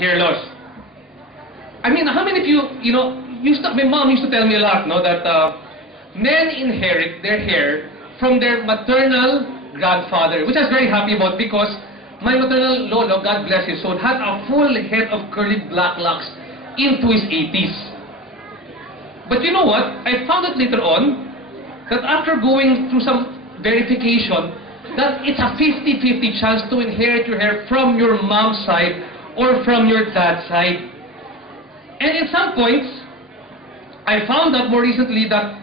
hair loss. I mean, how many of you, my mom used to tell me a lot, no, that men inherit their hair from their maternal grandfather, which I was very happy about because my maternal lolo, God bless his soul, had a full head of curly black locks into his 80s. But you know what? I found out later on that after going through some verification, that it's a 50-50 chance to inherit your hair from your mom's side or from your dad's side. And at some points, I found out more recently that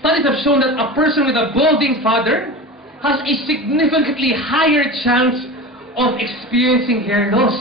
studies have shown that a person with a balding father has a significantly higher chance of experiencing hair loss.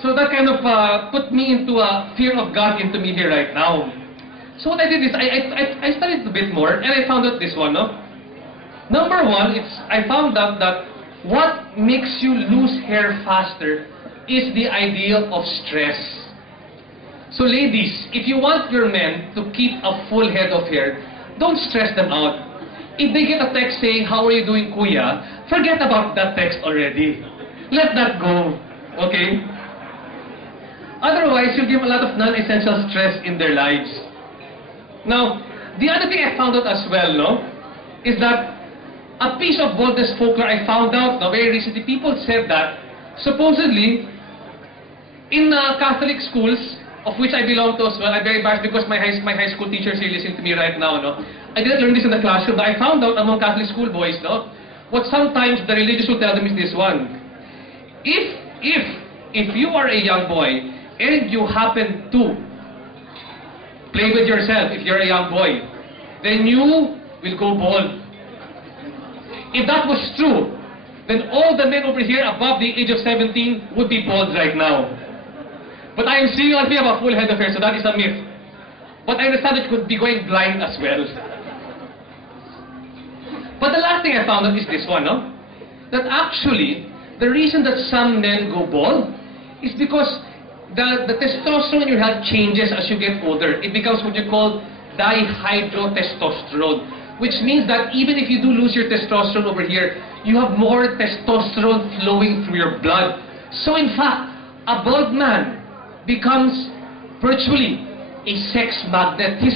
So that kind of put me into a fear of God into me here right now. So what I did is, I studied a bit more, and I found out this one, no? Number one, I found out that what makes you lose hair faster is the idea of stress. So ladies, if you want your men to keep a full head of hair, don't stress them out. If they get a text saying, "How are you doing, kuya?" forget about that text already. Let that go, okay? Otherwise, you'll give a lot of non-essential stress in their lives. Now, the other thing I found out as well, no, is that a piece of baldness folklore I found out, no, very recently, people said that supposedly in Catholic schools, of which I belong to as well, I'm very embarrassed because my high school teachers are listening to me right now, no? I didn't learn this in the classroom, but I found out among Catholic school boys, no? What sometimes the religious will tell them is this one. If you are a young boy and you happen to play with yourself, if you're a young boy, then you will go bald. If that was true, then all the men over here above the age of 17 would be bald right now. But I am seeing on me have a full head of hair, so that is a myth. But I understand that you could be going blind as well. But the last thing I found out is this one, no? That actually, the reason that some men go bald is because the testosterone in your head changes as you get older. It becomes what you call dihydrotestosterone, which means that even if you do lose your testosterone over here, you have more testosterone flowing through your blood. So in fact, a bald man becomes virtually a sex magnet. His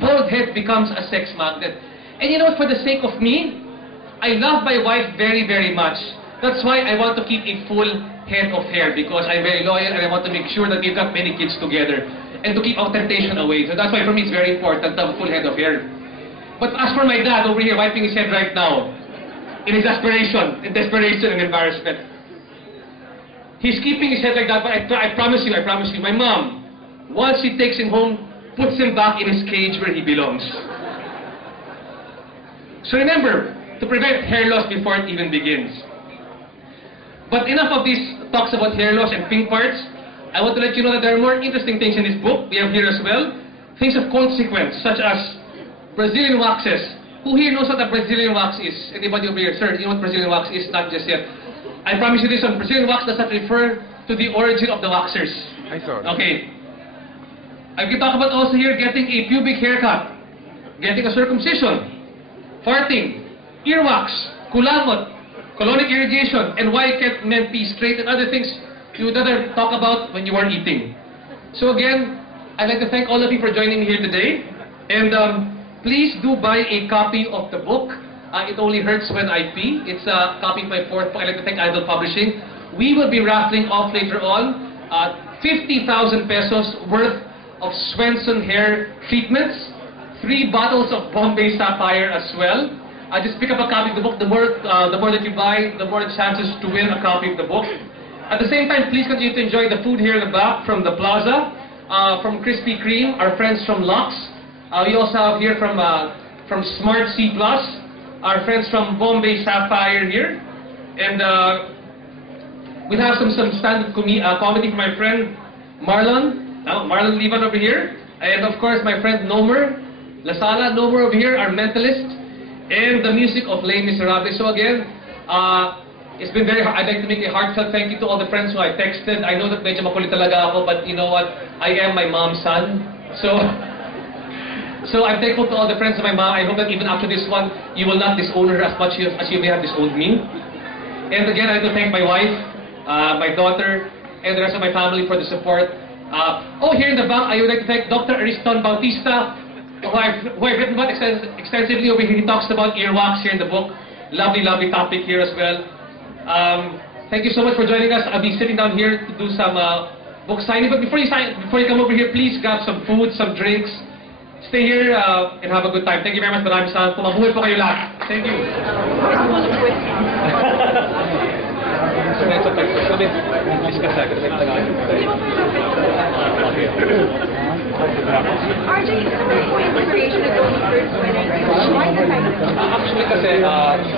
bald head becomes a sex magnet. And you know what, for the sake of me, I love my wife very, very much. That's why I want to keep a full head of hair, because I'm very loyal and I want to make sure that we've got many kids together and to keep our temptation away. So that's why for me it's very important to have a full head of hair. But as for my dad over here wiping his head right now, in his desperation and embarrassment, he's keeping his head like that, but I promise you, my mom, once she takes him home, puts him back in his cage where he belongs. So remember, to prevent hair loss before it even begins. But enough of these talks about hair loss and pink parts. I want to let you know that there are more interesting things in this book. We have here as well things of consequence, such as Brazilian waxes. Who here knows what a Brazilian wax is? Anybody over here? Sir, you know what Brazilian wax is? Not just yet. I promise you this one. Brazilian wax does not refer to the origin of the waxers. I saw it. Okay. I can talk about also here getting a pubic haircut, getting a circumcision, farting, earwax, kulangot, colonic irrigation, and why can't men pee straight, and other things you would rather talk about when you are eating. So again, I'd like to thank all of you for joining me here today. And please do buy a copy of the book. It Only Hurts When I Pee. It's a copy of my fourth book. I'd like to thank Idol Publishing. We will be raffling off later on 50,000 pesos worth of Swenson hair treatments, 3 bottles of Bombay Sapphire as well. Just pick up a copy of the book. The more that you buy, the more the chances to win a copy of the book. At the same time, please continue to enjoy the food here in the back from the plaza, from Krispy Kreme, our friends from Lux. We also have here from Smart C Plus, our friends from Bombay Sapphire here, and we have some stand-up comedy from my friend Marlon Livan over here, and of course my friend Nomer Lasala. Nomer over here, our mentalist, and the music of Les Miserables. So again, it's been very hard. I'd like to make a heartfelt thank you to all the friends who I texted. I know that medyo makulit talaga ako, but you know what? I am my mom's son. So I'm thankful to all the friends of my mom. I hope that even after this one, you will not disown her as much as you may have disowned me. And again, I'd like to thank my wife, my daughter, and the rest of my family for the support. Here in the back, I would like to thank Dr. Ariston Bautista, who I've written about extensively over here. He talks about earwax here in the book. Lovely, lovely topic here as well. Thank you so much for joining us. I'll be sitting down here to do some book signing. But before you come over here, please grab some food, some drinks. Stay here and have a good time. Thank you very much. Maraming salamat po. Mabuhay po kayo lahat. Thank you. RJ, is there po inspiration na going first when why the kind of Actually kasi,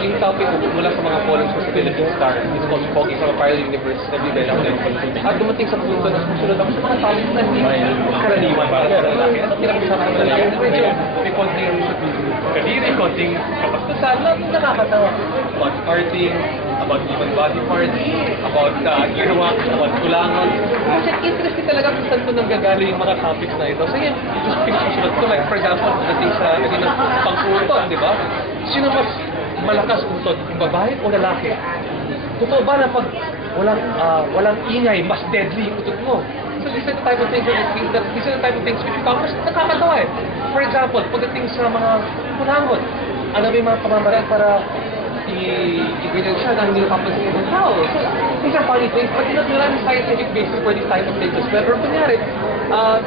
yung topic mula sa mga fallen possibility star, it's called Foggy from a Parallel Universe na development. At dumating sa punto na susunod ako sa mga talent na hindi karaniwan para sa lalaki. At pinag-usapan sa lalaki, medyo may konting kadiri, konting kapastusan, nakakatawa. About farting, about human body parts, about earwax, about kulangon. Kasi interesting talaga kung saan ko nanggagaling yung mga topics na ito. So yun, just pinagsusunod ko. Like for example, dating sa pang-utot, di ba? Sino mas malakas utot, babae o lalaki? Totoo ba na pag walang ingay, mas deadly yung utot mo? So these are the type of things that I think that these are the type of things which we found nakakatawa eh. For example, pagdating sa mga kulangon, ano ba yung mga pamamaraan para i-ganyan siya na hindi napapansin ng tao. So, these are funny things, but wala ng scientific basis for these type of things as well. Or kunyari,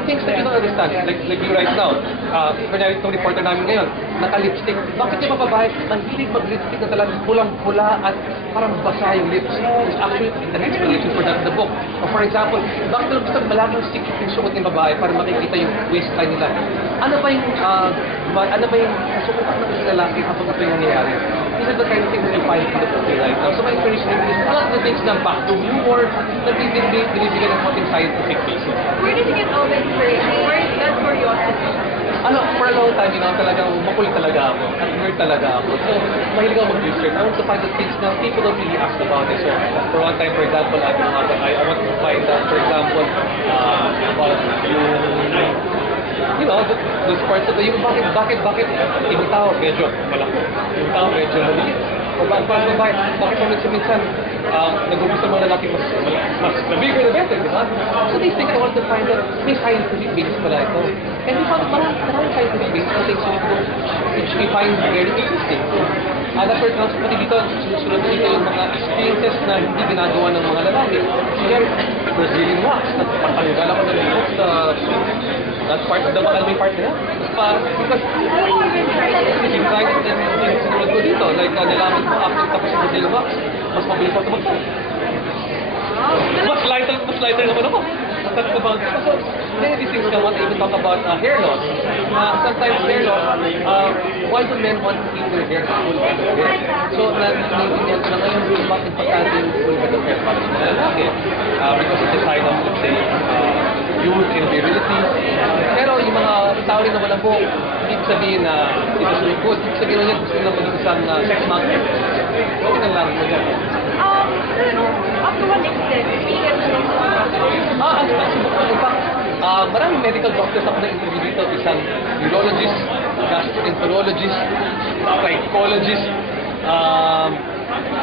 things that you don't understand, like you right now, kunyari itong reporter namin ngayon, naka-lipstick. Bakit yung mga babae, mahilig mag-lipstick na talagang pulang-pula at parang basa yung lips? There's actually an explanation for that in the book. Or for example, bakit gusto malaking stick yung suot ng babae para makikita yung waistline nila? Ano ba yung kasukutan ng isang lalaki kapag ito yung nangyayari? These are the kind of things that you find in the book right now. So my inspiration is a lot of the things na back to humor that we did binibigyan ng konting scientific basis. Where did you get all the inspiration? Where is that curiosity? For a long time, talagang makulit talaga ako. At nerd talaga ako. So, mahilig ako mag-research. I want to find the things na people don't really ask about it. So, for one time, for example, I want to find out, for example, about those parts of yung bakit yung tao medyo malaki, yung tao medyo maliit. O bakit minsan nag-gusto mga lalaki mas bigger the better, di ba? So these things I want to find that may scientific basis pala ito. And we found maraming scientific basis na things which we find very interesting. For example, pati dito, sinusunod dito yung mga experiences na hindi ginagawa ng mga lalaki. Again, Brazilian wax, nagpatanggal ako ng libok sa that part of the makalming part nila. Because you tried it and sinunod ko dito. Like, nalaman ko after tapos sa Brazilian wax, mas mabilis ako tumakbo. Mas lighter naman ako. Talk about so many of these things I want to even talk about hair loss. Sometimes hair loss, why do men want to keep their hair full head of hair? So naiintindihan ko na ngayon kung bakit importante yung full head of hair para sa mga lalaki. Because it's a sign of, let's say, youth and virility. Pero yung mga tao rin na walang buhok, hindi sabihin na ito sa likod. Hindi sabihin na gusto nila maging isang sex monkey. Okay na lang mo yan. Up to what extent? In fact, maraming medical doctors ako na-interview dito. Isang urologist, gastroenterologist, psychologist,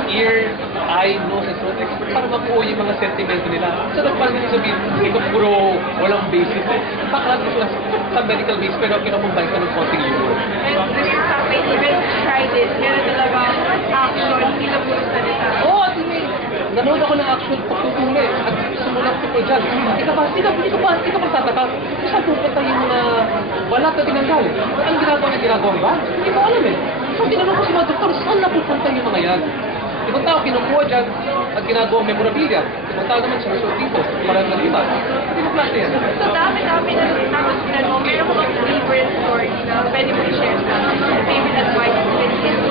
ear, eye, nose, and throat expert para makuha yung mga sentimento nila. So, parang sabihin, hindi ko puro walang basis. Bakit sa medical basis, pero kinakumbay ko ng konting humor. And when you're happy, even tried it, meron talaga action, hindi na puro salita. Oo, at nanood ako ng actual pagtutuli at sumulat ko dyan. Hindi ka ba tataka? Saan pupunta yung mga balat na tinanggal? Anong ginagawang ba? Hindi ko alam eh. So tinanong ko sa mga doktor, saan napupunta yung mga yan? Ibang tao kinukuha dyan at ginagawang memorabilia. Ibang tao naman sinusuot dito. Parang nag-iba. Hindi mo klase yan. So dami-dami na tapos tinanong, meron ko bang favorite story na pwede mo i-share sa favorite advice you can give?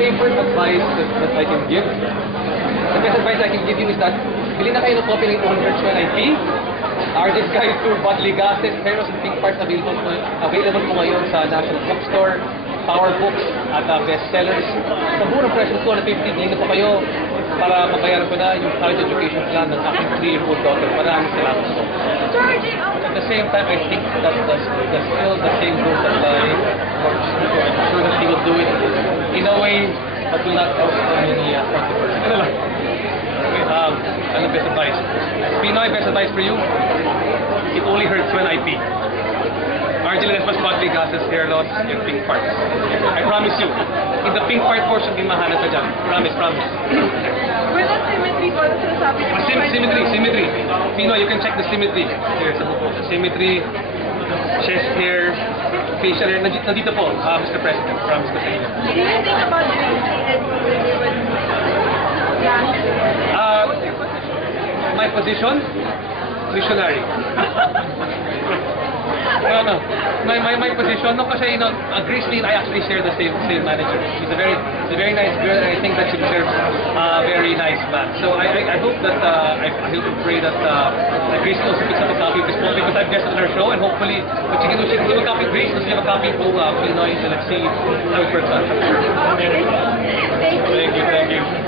Favorite advice that I can give? The best advice I can give you is that bilhin na kayo ng copy ng Own Virtual IP. RJ's Guide to Bodily Gases, Heros and Pink Parts available po ngayon sa National Bookstore, Power Books at bestsellers. Sa murang presyo ko na 50, bilhin na po kayo para mabayaran ko na yung college education plan ng aking 3-year-old daughter. Maraming salamat po. At the same time, I think that still the same goes apply for Suzuko. I'm sure that he will do it in a way that will not cause any controversy. Ano best advice? Pinoy, best advice for you? It only hurts when I pee. RJ Ledesma's Bodily gases, hair loss, and pink parts. I promise you, in the pink part portion, di mahanap ka dyan. Promise, promise. Wala symmetry po na sinasabi niyo. Symmetry. Pinoy, you can check the symmetry. Here, sa buko. Symmetry, chest hair, facial hair. Nandito po, Mr. President. Promise ko sa inyo. Do you think about doing treated with My position? Missionary. No. My position, no, kasi, you know, Grace Lee and I actually share the same manager. She's a very nice girl, and I think that she deserves a very nice man. So I hope that, I hope and pray that Grace also picks up a copy of this book, because I've guested on her show, and hopefully, what she can do, she can give a copy of Grace, so she can give a copy of Pinoy, so let's see how it works out. Thank you. Thank you.